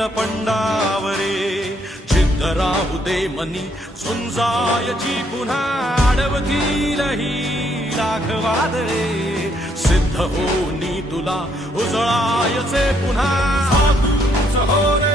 येईल पंडावरे जिद्द राहू दे मनी झुंजायची पुन्हा अडवतील ही लाख वादळे सिद्ध होनी तुला उजळायचे पुन्हा हो रे